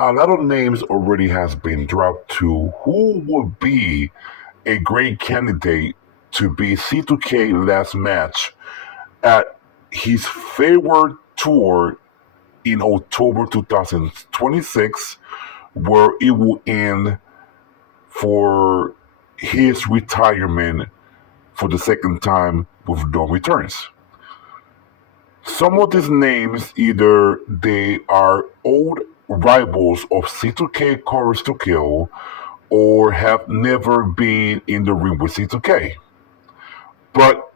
A lot of names already has been dropped to who would be a great candidate to be C2k last match at his favorite tour in October 2026, where it will end for his retirement for the second time with no returns. Some of these names either they are old rivals of C2k Chorus to Kill or have never been in the ring with C2k. But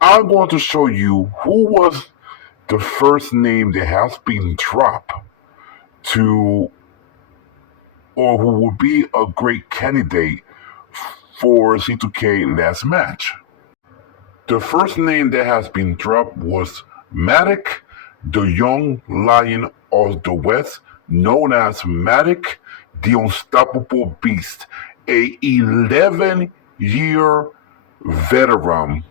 I'm going to show you who was the first name that has been dropped to, or who would be a great candidate for C2k last match. The first name that has been dropped was Matic, the Young Lion of the West, known as Matic, the Unstoppable Beast, a 11-year veteran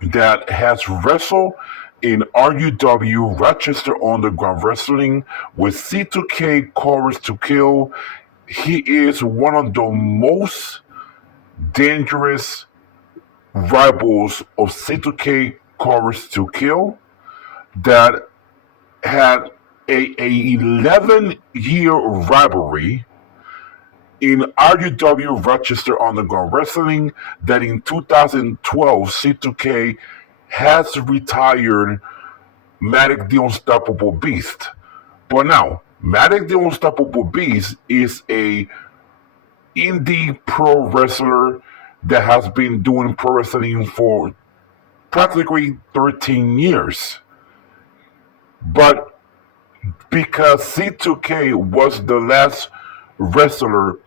that has wrestled in RUW Rochester Underground Wrestling with C2k Chorus to Kill. He is one of the most dangerous rivals of C2k Chorus to Kill that had a 11-year rivalry in RUW Rochester Underground Wrestling that in 2012 C2k has retired Matic the Unstoppable Beast. But now, Matic the Unstoppable Beast is a indie pro wrestler that has been doing pro wrestling for practically 13 years. But because C2k was the last wrestler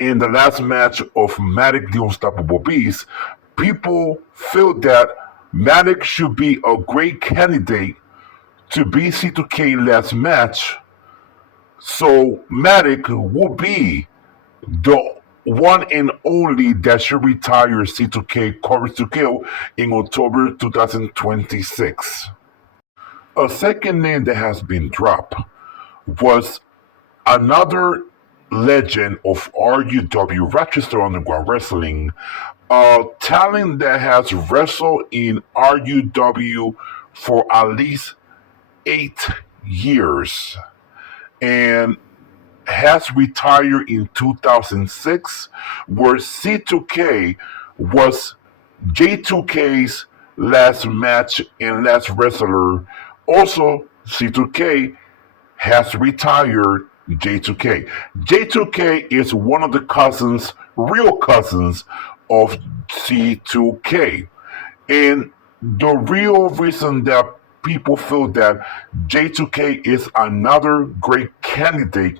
in the last match of Matic the Unstoppable Beast, people feel that Matic should be a great candidate to be C2k last match. So Matic will be the one and only that should retire C2k Courage to Kill in October 2026. A second name that has been dropped was another legend of RUW Rochester Underground Wrestling, a talent that has wrestled in RUW for at least 8 years and has retired in 2006, where C2k was J2k's last match and last wrestler. Also, C2k has retired J2k. J2k is one of the cousins, real cousins of C2k. And the real reason that people feel that J2k is another great candidate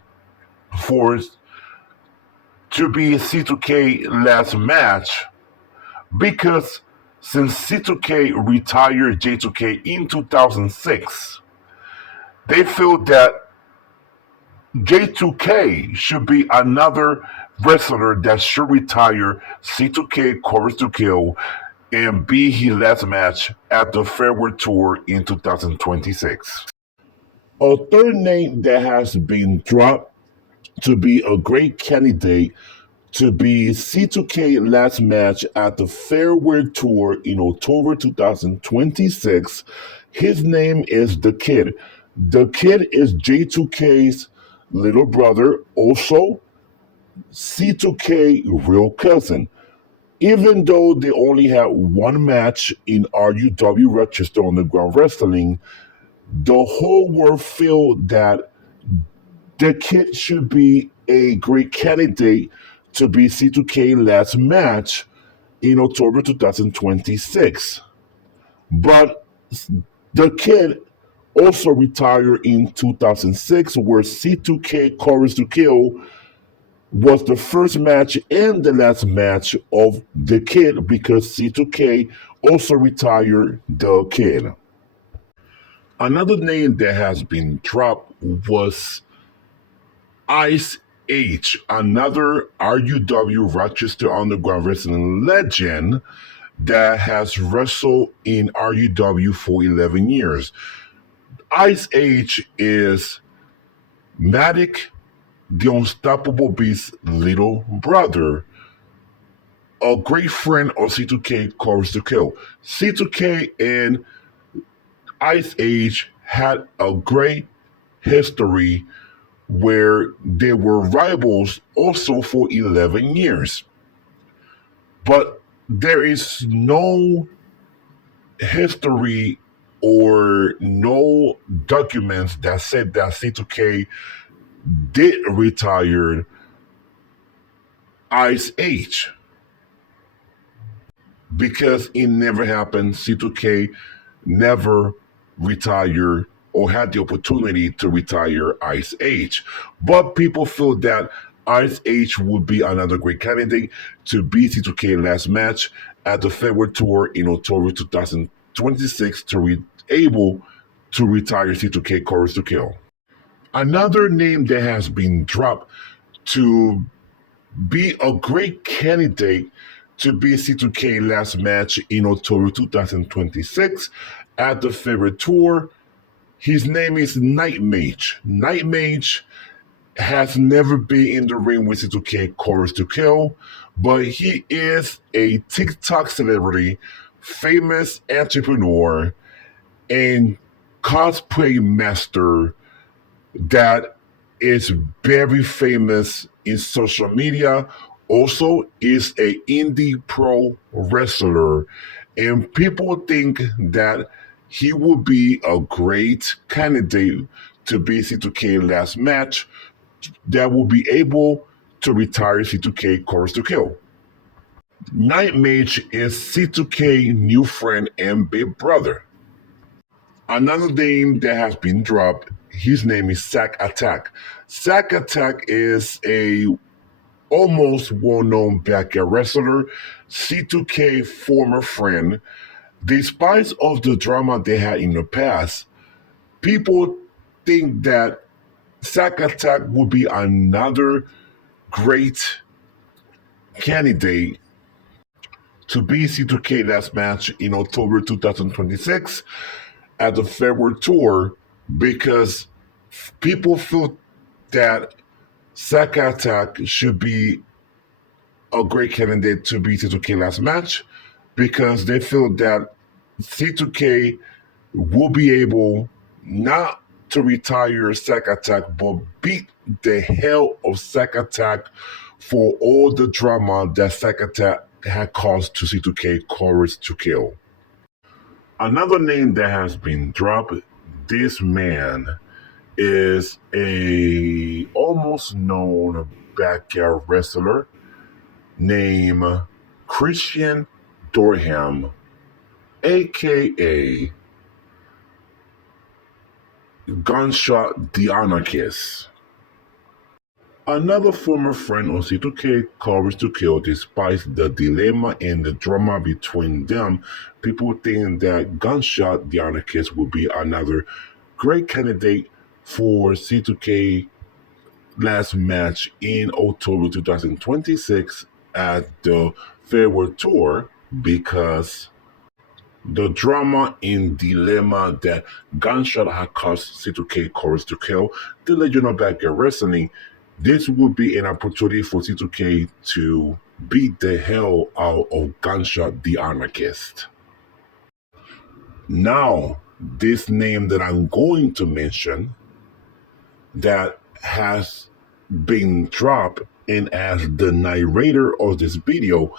for to be C2k last match, because since C2k retired J2k in 2006, they feel that J2k should be another wrestler that should retire C2k Chorus to Kill and be his last match at the Farewell Tour in 2026. A third name that has been dropped to be a great candidate to be C2k last match at the Farewell Tour in October 2026. His name is The Kid. The Kid is J2k's little brother, also C2k real cousin. Even though they only had one match in RUW Rochester Underground Wrestling, the whole world feel that the kid should be a great candidate to be C2k last match in October 2026. But the kid also retired in 2006, where C2k Chorus to Kill was the first match and the last match of the kid, because C2k also retired the kid. Another name that has been dropped was Ice H, another RUW Rochester Underground Wrestling legend that has wrestled in RUW for 11 years. Ice H is Matic, the Unstoppable Beast's little brother, a great friend of C2K, Chorus to Kill. C2K and Ice Age had a great history where they were rivals also for 11 years. But there is no history or no documents that said that C2K did retire Ice Age because it never happened. C2K never retired or had the opportunity to retire Ice Age. But people feel that Ice Age would be another great candidate to beat C2K last match at the February Tour in October 2026 to be able to retire C2K Chorus to Kill. Another name that has been dropped to be a great candidate to beat C2K last match in October 2026 at the February Tour. His name is Night Mage. Night Mage has never been in the ring with C2K Chorus to Kill, but he is a TikTok celebrity, famous entrepreneur, and cosplay master that is very famous in social media. Also is a indie pro wrestler, and people think that he would be a great candidate to be C2K last match that will be able to retire C2K Chorus to Kill. Night Mage is C2K new friend and big brother. Another name that has been dropped, his name is Sack Attack. Sack Attack is a almost well-known backyard wrestler, C2K former friend. Despite of the drama they had in the past, people think that Sack Attack would be another great candidate to be C2K last match in October 2026 at the February Tour because people feel that Sack Attack should be a great candidate to be C2K last match because they feel that C2K will be able not to retire Sack Attack but beat the hell of Sack Attack for all the drama that Sack Attack had caused to C2K Chorus to Kill. Another name that has been dropped, this man is a almost known backyard wrestler named Christian Dorham, aka Gunshot the Anarchist. Another former friend of C2K Chorus to Kill, despite the dilemma and the drama between them, people think that Gunshot the Anarchist would be another great candidate for C2K last match in October 2026 at the Farewell Tour because the drama and dilemma that Gunshot had caused C2K Chorus to Kill, the Legend of Backyard Wrestling, this would be an opportunity for C2K to beat the hell out of Gunshot the Anarchist. Now, this name that I'm going to mention that has been dropped, and as the narrator of this video,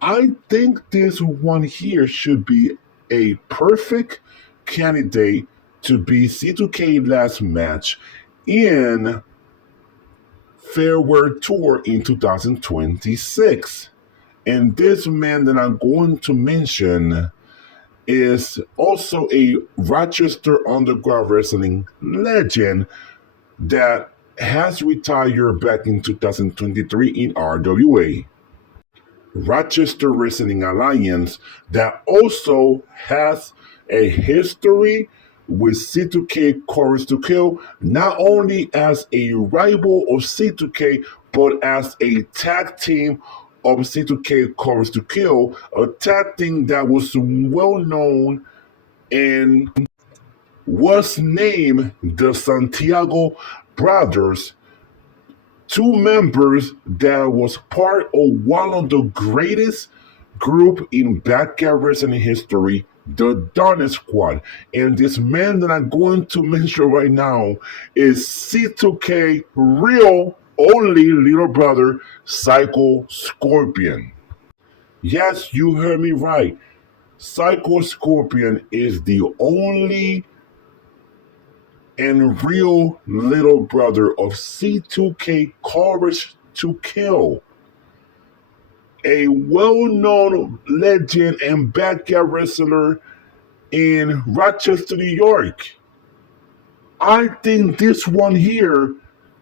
I think this one here should be a perfect candidate to be C2K last match in Farewell Tour in 2026. And this man that I'm going to mention is also a Rochester Underground Wrestling legend that has retired back in 2023 in RWA. Rochester Wrestling Alliance that also has a history with C2K Chorus to Kill, not only as a rival of C2K, but as a tag team of C2K Chorus to Kill, a tag team that was well known and was named the Santiago brothers, two members that was part of one of the greatest group in backyard wrestling history, the Donner Squad. And this man that I'm going to mention right now is C2k real only little brother, Psycho Scorpion. Yes, you heard me right. Psycho Scorpion is the only and real little brother of C2k Courage to Kill, a well-known legend and backyard wrestler in Rochester, New York. I think this one here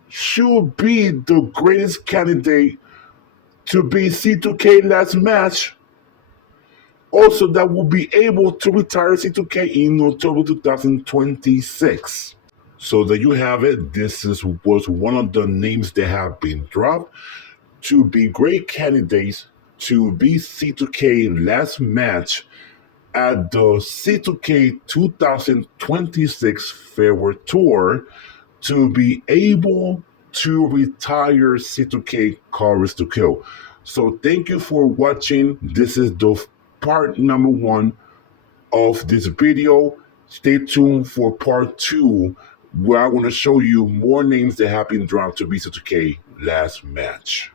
should be the greatest candidate to be C2k last match. Also, that will be able to retire C2k in October 2026. So there you have it. Was one of the names that have been dropped to be great candidates to be C2k last match at the C2k 2026 Farewell Tour to be able to retire C2k Courage to Kill. So thank you for watching. This is the part number 1 of this video. Stay tuned for part 2, where I want to show you more names that have been dropped to be C2k last match.